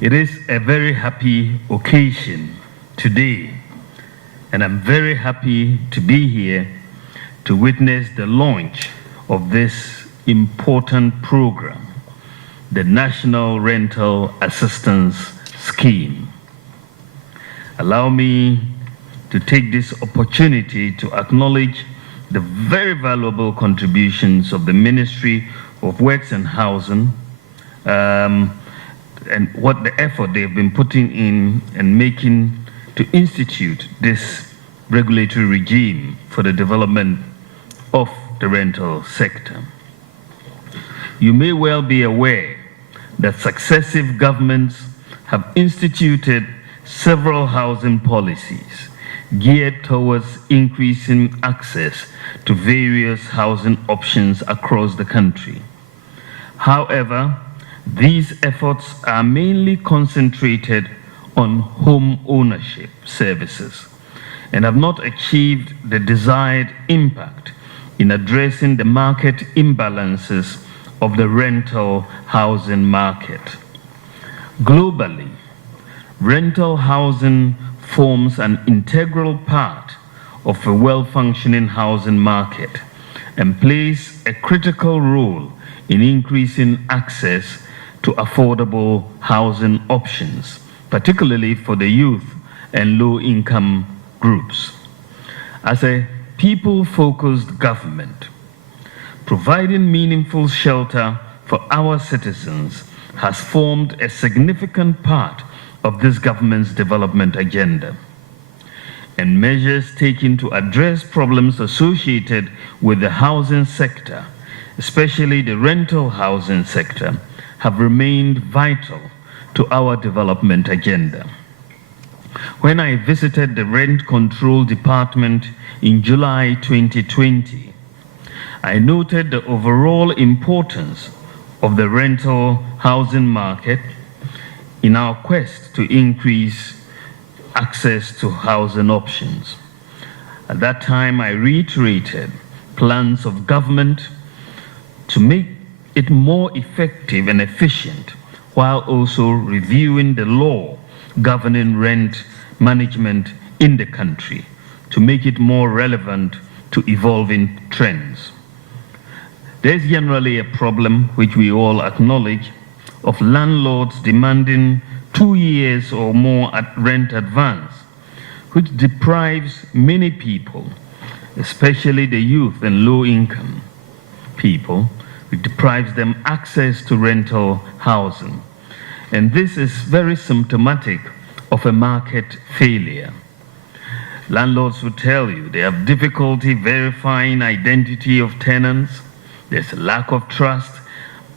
It is a very happy occasion today, and I'm very happy to be here to witness the launch of this important program, the National Rental Assistance Scheme. Allow me to take this opportunity to acknowledge the very valuable contributions of the Ministry of Works and Housing and what the effort they've been putting in and making to institute this regulatory regime for the development of the rental sector. You may well be aware that successive governments have instituted several housing policies geared towards increasing access to various housing options across the country. However, these efforts are mainly concentrated on home ownership services and have not achieved the desired impact in addressing the market imbalances of the rental housing market. Globally, rental housing forms an integral part of a well-functioning housing market and plays a critical role in increasing access to affordable housing options, particularly for the youth and low-income groups. As a people-focused government, providing meaningful shelter for our citizens has formed a significant part of this government's development agenda. And measures taken to address problems associated with the housing sector, especially the rental housing sector, have remained vital to our development agenda. When I visited the Rent Control Department in July 2020, I noted the overall importance of the rental housing market in our quest to increase access to housing options. At that time, I reiterated plans of government to make it more effective and efficient, while also reviewing the law governing rent management in the country to make it more relevant to evolving trends. There's generally a problem, which we all acknowledge, of landlords demanding 2 years or more at rent advance, which deprives many people, especially the youth and low-income people, it deprives them access to rental housing. And this is very symptomatic of a market failure. Landlords will tell you they have difficulty verifying identity of tenants. There's a lack of trust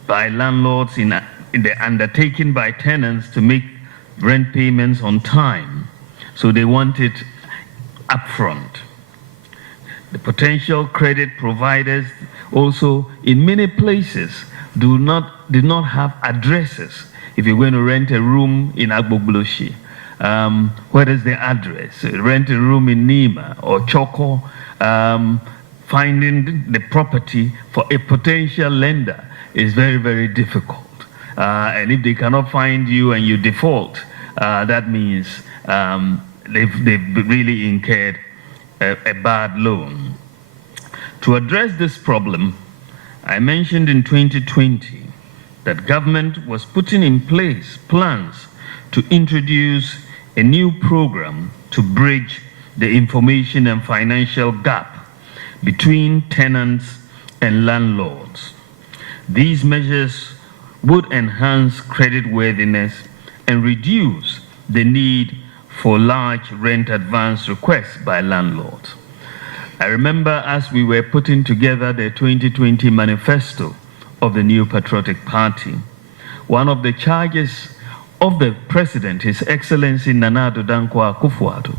by landlords in the undertaking by tenants to make rent payments on time. So they want it upfront. The potential credit providers also, in many places, did not have addresses. If you're going to rent a room in Agbogloshi, where is the address? Rent a room in Nima or Choco, finding the property for a potential lender is very, very difficult. And if they cannot find you and you default, that means they've really incurred a bad loan. To address this problem, I mentioned in 2020 that government was putting in place plans to introduce a new program to bridge the information and financial gap between tenants and landlords. These measures would enhance creditworthiness and reduce the need for large rent advance requests by landlords. I remember as we were putting together the 2020 manifesto of the New Patriotic Party, one of the charges of the President, His Excellency Nana Addo Dankwa Akufo-Addo,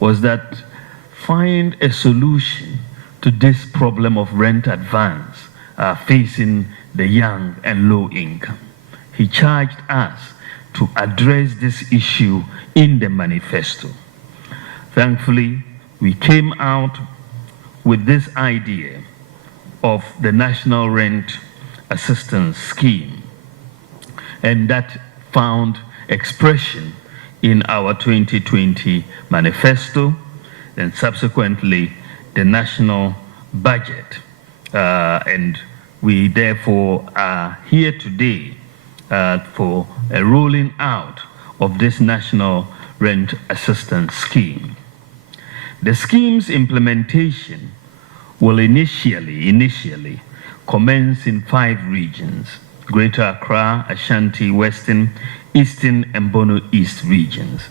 was that find a solution to this problem of rent advance facing the young and low income. He charged us to address this issue in the manifesto. Thankfully, we came out with this idea of the National Rent Assistance Scheme, and that found expression in our 2020 manifesto and subsequently the national budget. And we therefore are here today for a rolling out of this national rent assistance scheme. The scheme's implementation will initially commence in 5 regions: Greater Accra, Ashanti, Western, Eastern, and Bono East regions.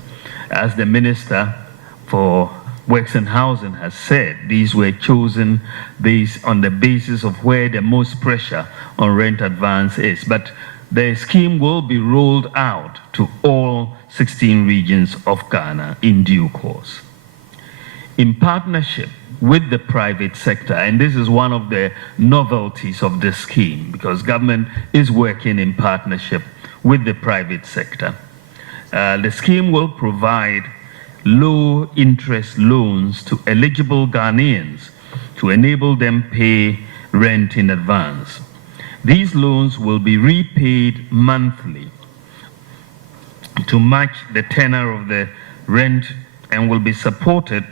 As the Minister for Works and Housing has said, these were chosen based on the basis of where the most pressure on rent advance is. But the scheme will be rolled out to all 16 regions of Ghana in due course. In partnership with the private sector, and this is one of the novelties of this scheme, because government is working in partnership with the private sector. The scheme will provide low interest loans to eligible Ghanaians to enable them pay rent in advance. These loans will be repaid monthly to match the tenor of the rent and will be supported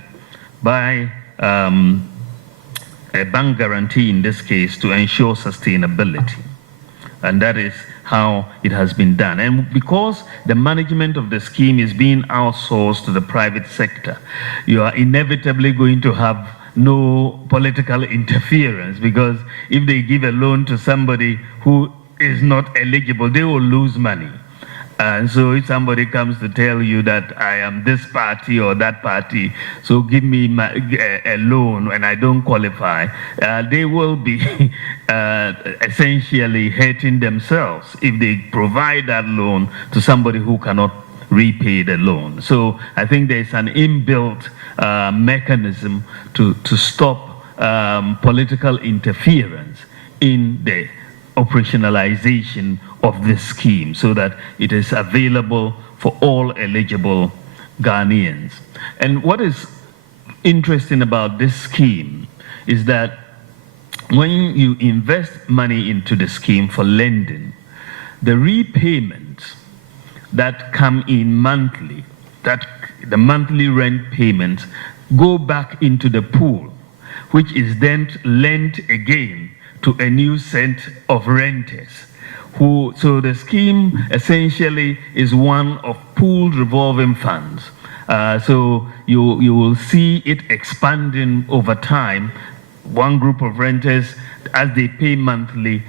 by a bank guarantee in this case to ensure sustainability. And that is how it has been done. And because the management of the scheme is being outsourced to the private sector, you are inevitably going to have no political interference, because if they give a loan to somebody who is not eligible, they will lose money. And so if somebody comes to tell you that I am this party or that party, so give me a loan and I don't qualify, they will be essentially hurting themselves if they provide that loan to somebody who cannot repay the loan. So I think there's an inbuilt mechanism to stop political interference in the operationalization of this scheme, so that it is available for all eligible Ghanaians. And what is interesting about this scheme is that when you invest money into the scheme for lending, the repayments that come in monthly, that the monthly rent payments go back into the pool, which is then lent again to a new set of renters. So the scheme essentially is one of pooled revolving funds. So you will see it expanding over time. One group of renters, as they pay monthly,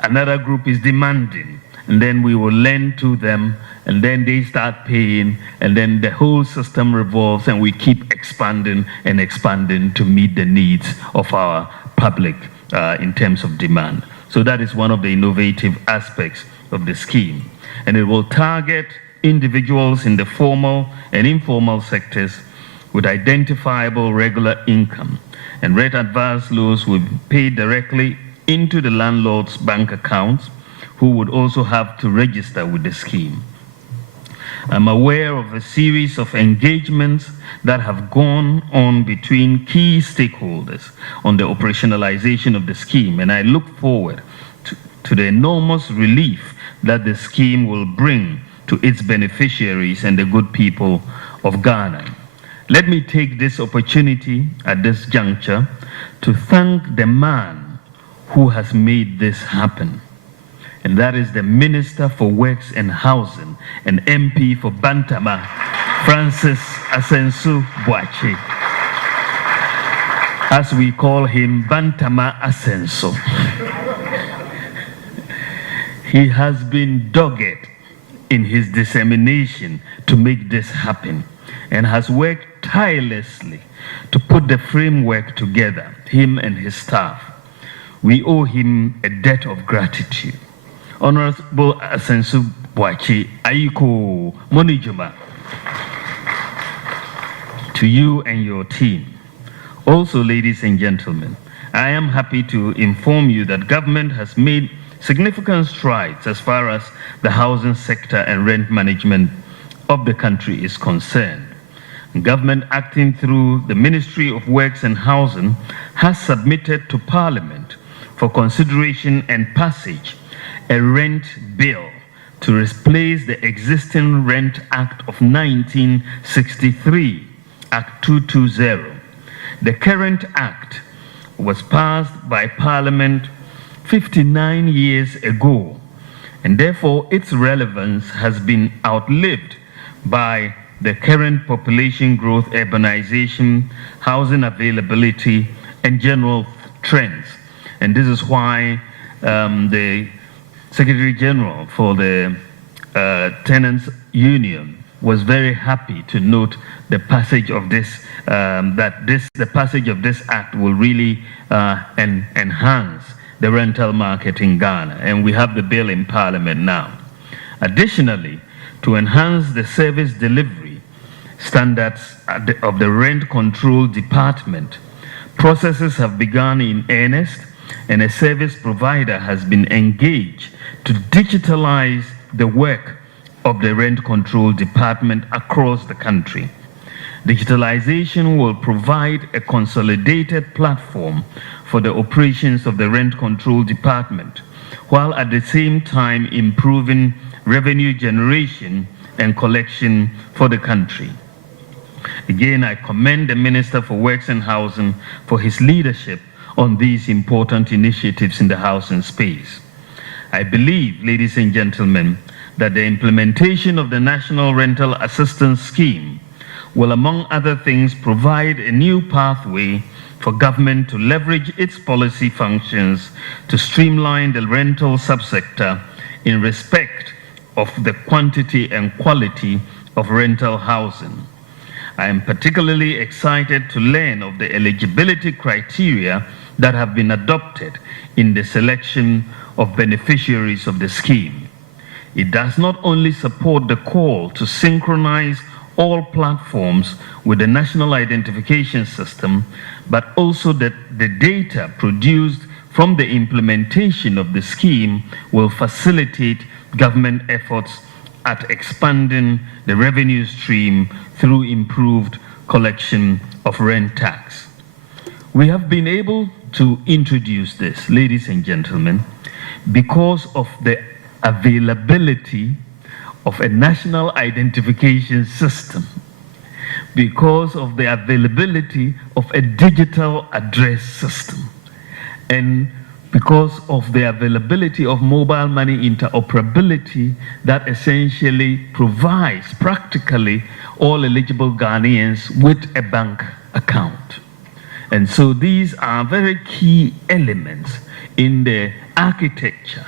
another group is demanding, and then we will lend to them, and then they start paying, and then the whole system revolves, and we keep expanding and expanding to meet the needs of our public in terms of demand. So that is one of the innovative aspects of the scheme. And it will target individuals in the formal and informal sectors with identifiable regular income. And rent advance loans will be paid directly into the landlord's bank accounts, who would also have to register with the scheme. I'm aware of a series of engagements that have gone on between key stakeholders on the operationalization of the scheme, and I look forward to the enormous relief that the scheme will bring to its beneficiaries and the good people of Ghana. Let me take this opportunity at this juncture to thank the man who has made this happen, and that is the Minister for Works and Housing and MP for Bantama, Francis Asensu Boakye. As we call him, Bantama Asenso. He has been dogged in his dissemination to make this happen and has worked tirelessly to put the framework together, him and his staff. We owe him a debt of gratitude. Honorable Asensu Boakye, Aiko Monijuma, to you and your team. Also, ladies and gentlemen, I am happy to inform you that government has made significant strides as far as the housing sector and rent management of the country is concerned. Government, acting through the Ministry of Works and Housing, has submitted to Parliament for consideration and passage a rent bill to replace the existing Rent Act of 1963, Act 220. The current act was passed by Parliament 59 years ago, and therefore its relevance has been outlived by the current population growth, urbanization, housing availability, and general trends. And this is why the Secretary General for the Tenants Union was very happy to note the passage of this, the passage of this act will really enhance the rental market in Ghana, and we have the bill in Parliament now. Additionally, to enhance the service delivery standards of the Rent Control Department, processes have begun in earnest, and a service provider has been engaged to digitalize the work of the Rent Control Department across the country. Digitalization will provide a consolidated platform for the operations of the Rent Control Department, while at the same time improving revenue generation and collection for the country. Again, I commend the Minister for Works and Housing for his leadership on these important initiatives in the housing space. I believe, ladies and gentlemen, that the implementation of the National Rental Assistance Scheme will, among other things, provide a new pathway for government to leverage its policy functions to streamline the rental subsector in respect of the quantity and quality of rental housing. I am particularly excited to learn of the eligibility criteria that have been adopted in the selection of beneficiaries of the scheme. It does not only support the call to synchronize all platforms with the National Identification System, but also that the data produced from the implementation of the scheme will facilitate government efforts at expanding the revenue stream through improved collection of rent tax. We have been able to introduce this, ladies and gentlemen, because of the availability of a national identification system, because of the availability of a digital address system, and because of the availability of mobile money interoperability that essentially provides practically all eligible Ghanaians with a bank account. And so these are very key elements in the architecture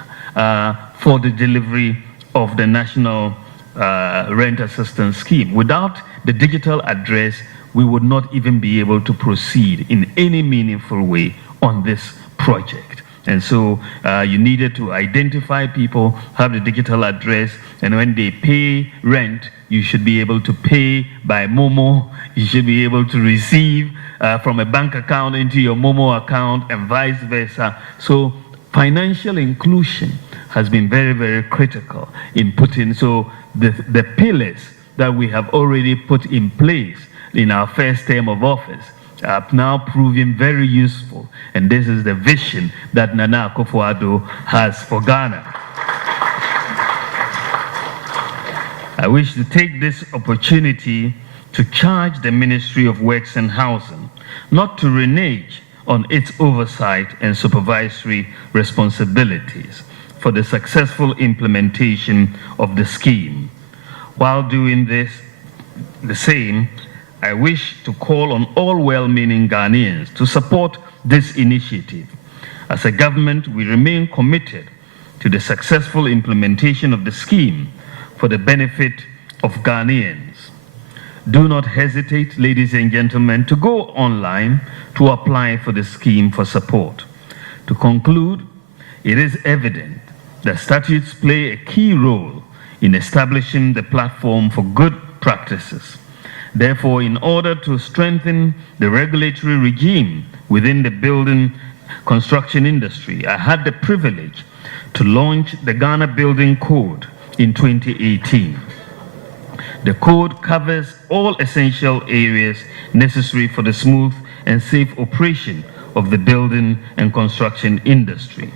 for the delivery of the National Rent Assistance Scheme. Without the digital address, we would not even be able to proceed in any meaningful way on this project. And so you needed to identify people, have the digital address, and when they pay rent, you should be able to pay by Momo, you should be able to receive from a bank account into your Momo account, and vice versa. So financial inclusion has been very, very critical in putting, so the pillars that we have already put in place in our first term of office are now proving very useful. And this is the vision that Nana Akufo-Addo has for Ghana. I wish to take this opportunity to charge the Ministry of Works and Housing not to renege on its oversight and supervisory responsibilities for the successful implementation of the scheme. While doing the same, I wish to call on all well-meaning Ghanaians to support this initiative. As a government, we remain committed to the successful implementation of the scheme for the benefit of Ghanaians. Do not hesitate, ladies and gentlemen, to go online to apply for the scheme for support. To conclude, it is evident that statutes play a key role in establishing the platform for good practices. Therefore, in order to strengthen the regulatory regime within the building construction industry, I had the privilege to launch the Ghana Building Code in 2018. The code covers all essential areas necessary for the smooth and safe operation of the building and construction industry.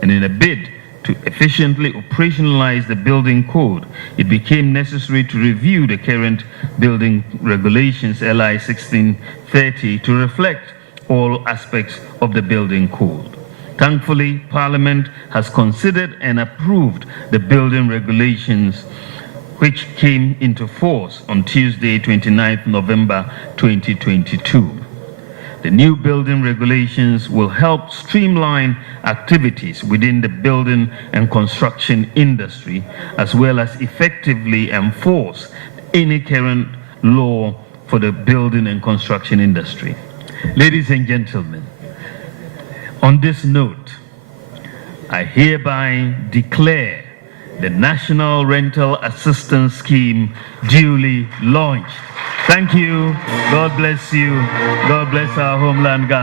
And in a bid To efficiently operationalize the building code, it became necessary to review the current building regulations LI 1630 to reflect all aspects of the building code. Thankfully, Parliament has considered and approved the building regulations, which came into force on Tuesday, 29th November 2022. The new building regulations will help streamline activities within the building and construction industry, as well as effectively enforce any current law for the building and construction industry. Ladies and gentlemen, on this note, I hereby declare the National Rental Assistance Scheme duly launched. Thank you. God bless you. God bless our homeland, Ghana.